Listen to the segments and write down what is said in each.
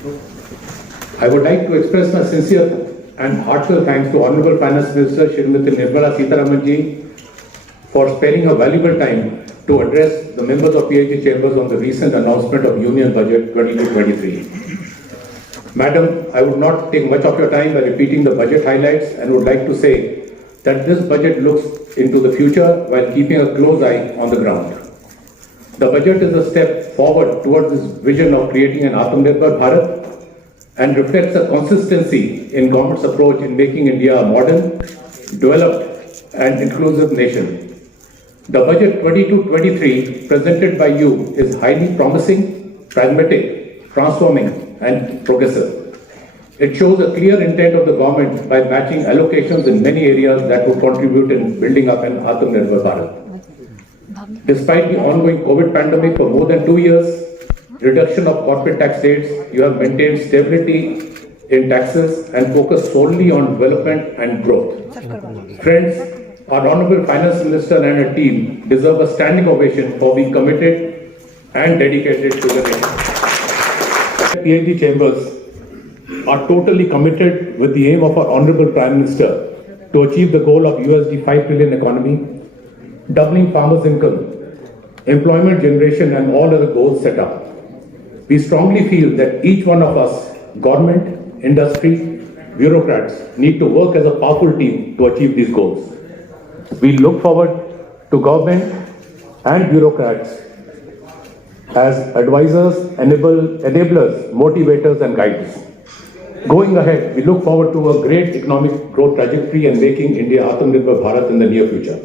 I would like to express my sincere and heartfelt thanks to Honorable Finance Minister Srimati Nirmala Sitharaman ji for sparing her valuable time to address the members of PhD chambers on the recent announcement of Union Budget 22-23. Madam, I would not take much of your time by repeating the budget highlights and would like to say that this budget looks into the future while keeping a close eye on the ground. The budget is a step forward towards this vision of creating an Atmanirbhar Bharat and reflects a consistency in government's approach in making India a modern, developed and inclusive nation. The budget 22-23 presented by you is highly promising, pragmatic, transforming and progressive. It shows a clear intent of the government by matching allocations in many areas that would contribute in building up an Atmanirbhar Bharat. Despite the ongoing COVID pandemic for more than 2 years, reduction of corporate tax rates, you have maintained stability in taxes and focused solely on development and growth. Friends, our Honorable Finance Minister and her team deserve a standing ovation for being committed and dedicated to the nation. PhD chambers are totally committed with the aim of our Honorable Prime Minister to achieve the goal of USD 5 trillion economy, doubling farmers' income, employment generation and all other goals set up. We strongly feel that each one of us, government, industry, bureaucrats, need to work as a powerful team to achieve these goals. We look forward to government and bureaucrats as advisors, enablers, motivators and guides. Going ahead, we look forward to a great economic growth trajectory and making India Atmanirbhar Bharat in the near future.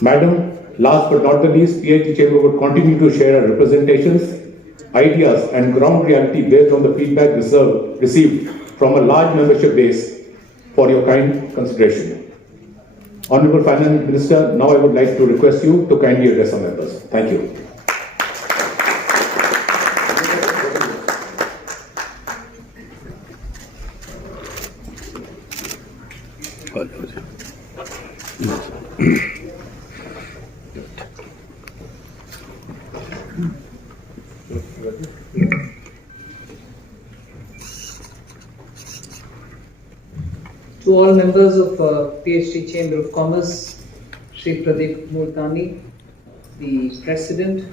Madam, last but not the least, PhD Chamber would continue to share our representations, ideas and ground reality based on the feedback received from a large membership base for your kind consideration. Honorable Finance Minister, now I would like to request you to kindly address our members. Thank you. To all members of PhD Chamber of Commerce, Shri Pradeep Multani, the President,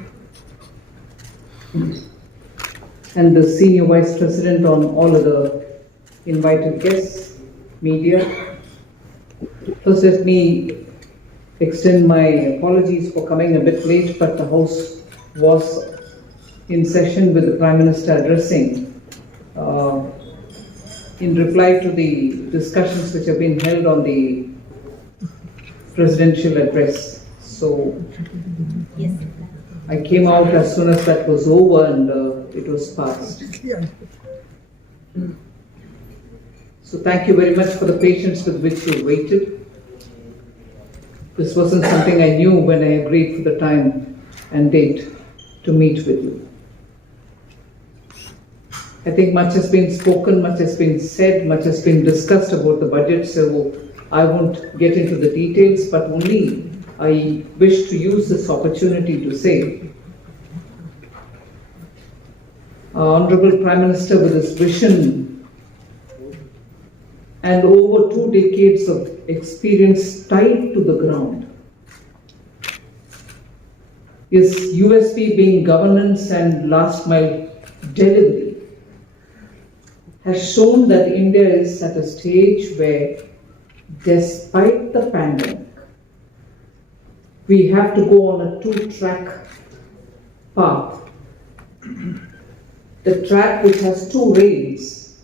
and the Senior Vice President, on all other invited guests, media. First, let me extend my apologies for coming a bit late, but the House was in session with the Prime Minister addressing in reply to the discussions which have been held on the presidential address. So I came out as soon as that was over and it was passed. So thank you very much for the patience with which you waited. This wasn't something I knew when I agreed for the time and date to meet with you. I think much has been spoken, much has been said, much has been discussed about the budget, so I won't get into the details, but only I wish to use this opportunity to say, our Honorable Prime Minister, with his vision and over 2 decades of experience tied to the ground, his USP being governance and last mile delivery, has shown that India is at a stage where, despite the pandemic, we have to go on a 2-track path. The track which has 2 rails.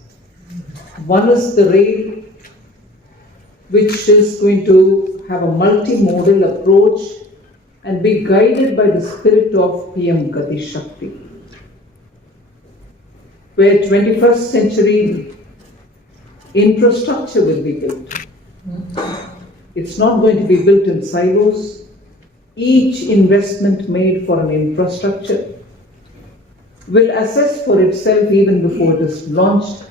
One is the rail which is going to have a multimodal approach and be guided by the spirit of PM Gati Shakti, where 21st century infrastructure will be built. It's not going to be built in silos. Each investment made for an infrastructure will assess for itself even before it is launched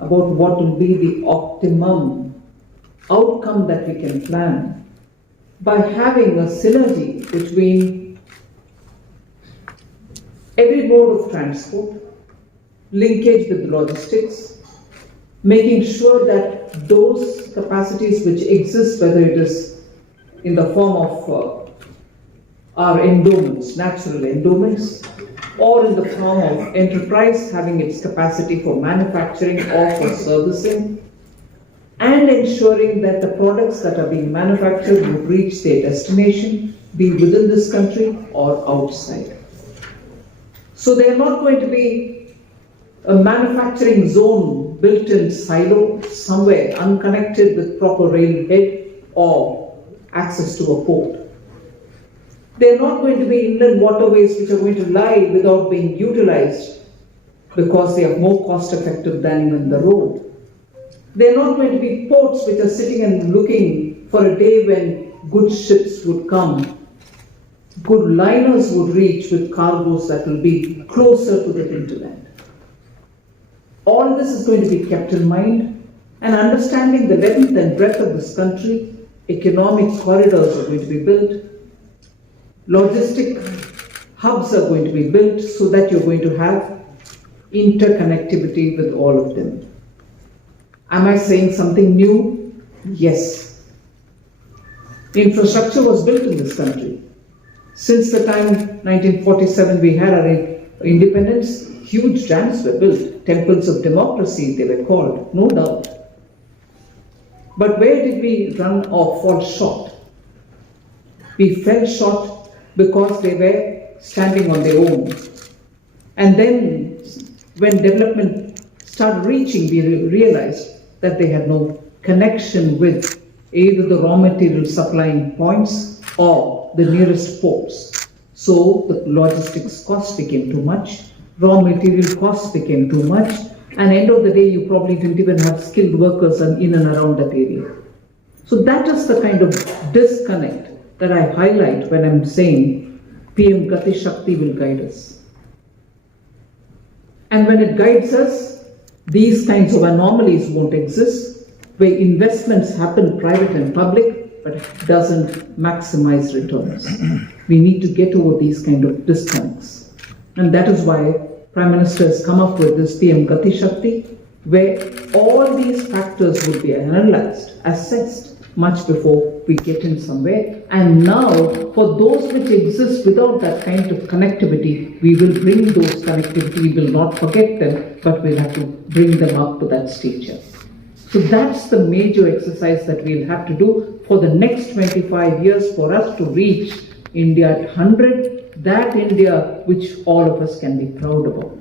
about what will be the optimum outcome that we can plan by having a synergy between every mode of transport, linkage with logistics, making sure that those capacities which exist, whether it is in the form of our endowments, natural endowments, or in the form of enterprise having its capacity for manufacturing or for servicing, and ensuring that the products that are being manufactured would reach their destination, be within this country or outside. So they are not going to be a manufacturing zone built in silo somewhere unconnected with proper railhead or access to a port. They are not going to be inland waterways which are going to lie without being utilized because they are more cost effective than even the road. They are not going to be ports which are sitting and looking for a day when good ships would come, good liners would reach with cargoes that will be closer to the hinterland. All this is going to be kept in mind, and understanding the length and breadth of this country, economic corridors are going to be built, logistic hubs are going to be built so that you're going to have interconnectivity with all of them. Am I saying something new? Yes. Infrastructure was built in this country. Since the time 1947 we had our independence, huge dams were built, temples of democracy they were called, no doubt. But where did we run or fall short? We fell short because they were standing on their own. And then when development started reaching, we realized that they had no connection with either the raw material supplying points or the nearest ports. So the logistics cost became too much, raw material costs became too much, and end of the day you probably didn't even have skilled workers in and around that area. So that is the kind of disconnect that I highlight when I'm saying PM Gati Shakti will guide us. And when it guides us, these kinds of anomalies won't exist, where investments happen private and public, but it doesn't maximize returns. We need to get over these kind of disconnects. And that is why Prime Minister has come up with this PM Gati Shakti, where all these factors will be analyzed, assessed, much before we get in somewhere. And now, for those which exist without that kind of connectivity, we will bring those connectivity, we will not forget them, but we'll have to bring them up to that stature. So that's the major exercise that we'll have to do for the next 25 years for us to reach India at 100, that India which all of us can be proud about.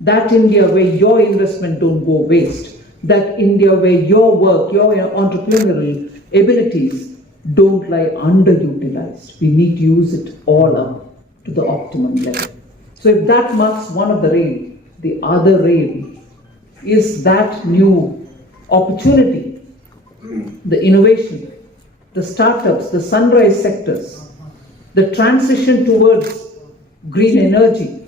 That India where your investment don't go waste. That India where your work, your entrepreneurial abilities don't lie underutilized. We need to use it all up to the optimum level. So if that marks one of the rail, the other rail is that new opportunity, the innovation, the startups, the sunrise sectors, the transition towards green energy,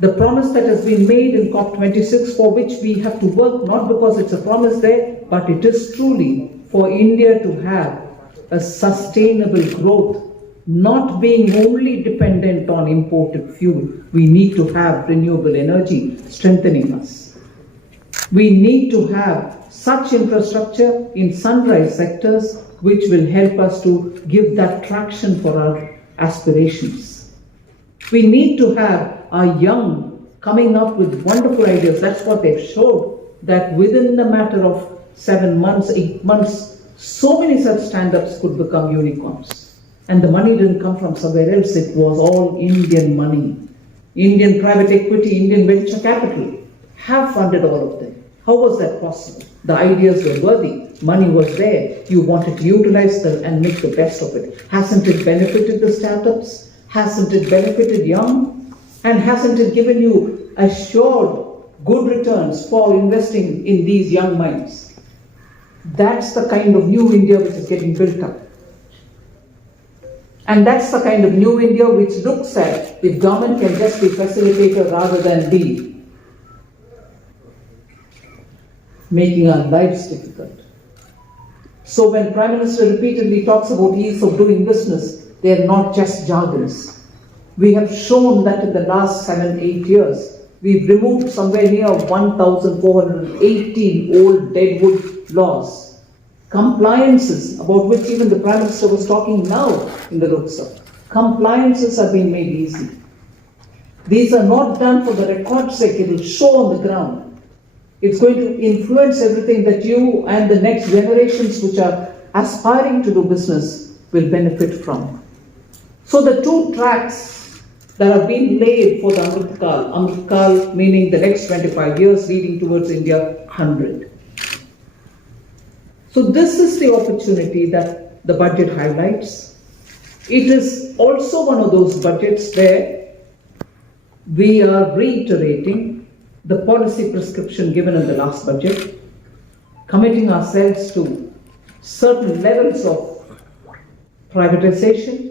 the promise that has been made in COP26 for which we have to work, not because it's a promise there, but it is truly for India to have a sustainable growth, not being only dependent on imported fuel. We need to have renewable energy strengthening us. We need to have such infrastructure in sunrise sectors which will help us to give that traction for our aspirations. We need to have our young coming up with wonderful ideas. That's what they've showed, that within a matter of 7 months, 8 months, so many such stand-ups could become unicorns. And the money didn't come from somewhere else, it was all Indian money. Indian private equity, Indian venture capital have funded all of them. How was that possible? The ideas were worthy, money was there, you wanted to utilize them and make the best of it. Hasn't it benefited the startups? Hasn't it benefited young? And hasn't it given you assured good returns for investing in these young minds? That's the kind of new India which is getting built up. And that's the kind of new India which looks at the government can just be facilitator rather than be making our lives difficult. So when Prime Minister repeatedly talks about ease of doing business, they are not just jargons. We have shown that in the last 7-8 years, We've removed somewhere near 1,418 old deadwood laws. Compliances, about which even the Prime Minister was talking now in the Lok Sabha. Compliances have been made easy. These are not done for the record's sake, it will show on the ground. It's going to influence everything that you and the next generations which are aspiring to do business will benefit from. So the two tracks that have been laid for the Amrit Kal meaning the next 25 years leading towards India 100. So this is the opportunity that the budget highlights. It is also one of those budgets where we are reiterating the policy prescription given in the last budget, committing ourselves to certain levels of privatization,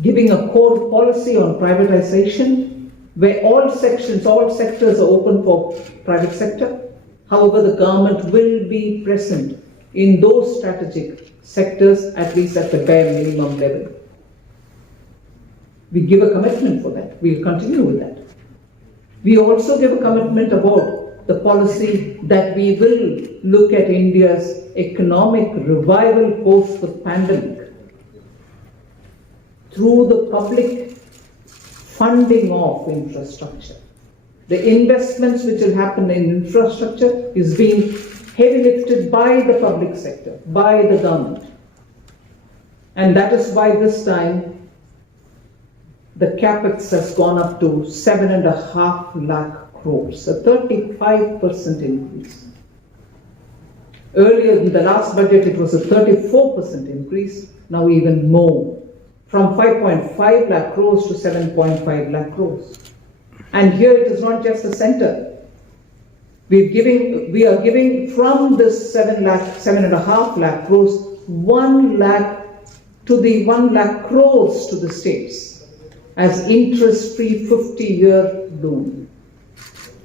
giving a core policy on privatization where all sectors are open for private sector. However, the government will be present in those strategic sectors, at least at the bare minimum level. We give a commitment for that. We'll continue with that. We also give a commitment about the policy that we will look at India's economic revival post the pandemic through the public funding of infrastructure. The investments which will happen in infrastructure is being heavy lifted by the public sector, by the government. And that is why this time the capex has gone up to 7.5 lakh crores, a 35% increase. Earlier in the last budget it was a 34% increase, now even more, from 5.5 lakh crores to 7.5 lakh crores. And here it is not just the center. We are giving from this 7.5 lakh crores, 1 lakh to the 1 lakh crores to the states as interest-free 50-year loan,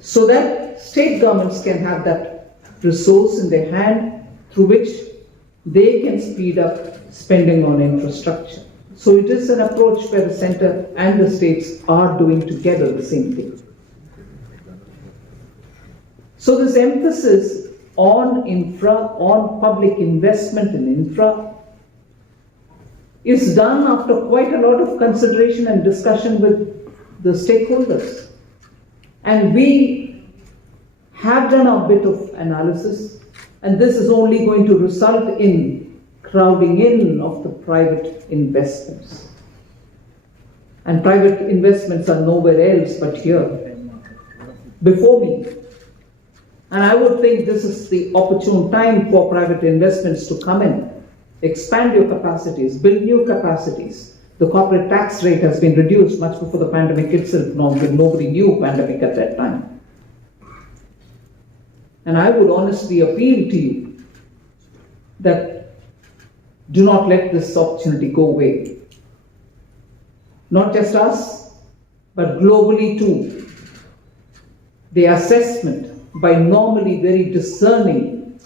so that state governments can have that resource in their hand through which they can speed up spending on infrastructure. So it is an approach where the center and the states are doing together the same thing. So this emphasis on infra, on public investment in infra, is done after quite a lot of consideration and discussion with the stakeholders. And we have done a bit of analysis, and this is only going to result in crowding in of the private investments. And private investments are nowhere else but here, before me. And I would think this is the opportune time for private investments to come in. Expand your capacities, build new capacities. The corporate tax rate has been reduced much before the pandemic itself. Nobody knew pandemic at that time. And I would honestly appeal to you that do not let this opportunity go away. Not just us, but globally too. The assessment by normally very discerning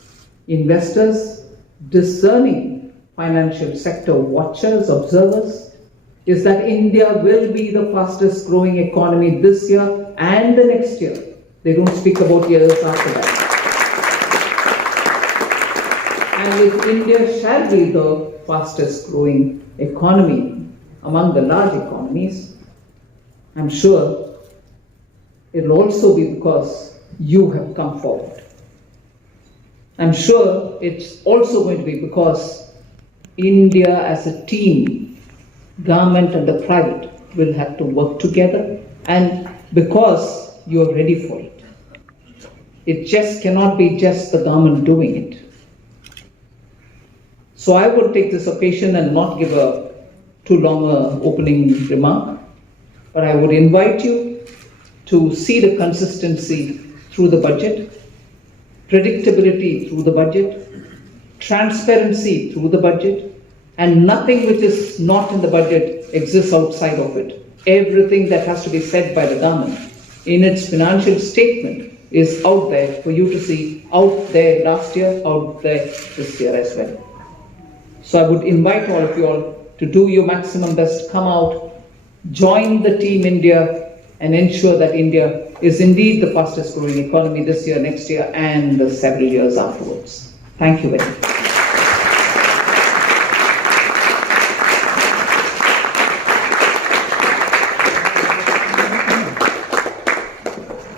investors, discerning financial sector watchers, observers, is that India will be the fastest growing economy this year and the next year. They don't speak about years after that. And if India shall be the fastest growing economy among the large economies, I'm sure it will also be because you have come forward. I'm sure it's also going to be because India as a team, government and the private, will have to work together, and because you're ready for it. It just cannot be just the government doing it. So I would take this occasion and not give a too long opening remark, but I would invite you to see the consistency through the budget, predictability through the budget, transparency through the budget, and nothing which is not in the budget exists outside of it. Everything that has to be said by the government in its financial statement is out there for you to see, out there last year, out there this year as well. So I would invite all of you all to do your maximum best, come out, join the Team India, and ensure that India is indeed the fastest growing economy this year, next year, and the several years afterwards. Thank you very much.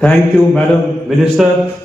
Thank you, Madam Minister.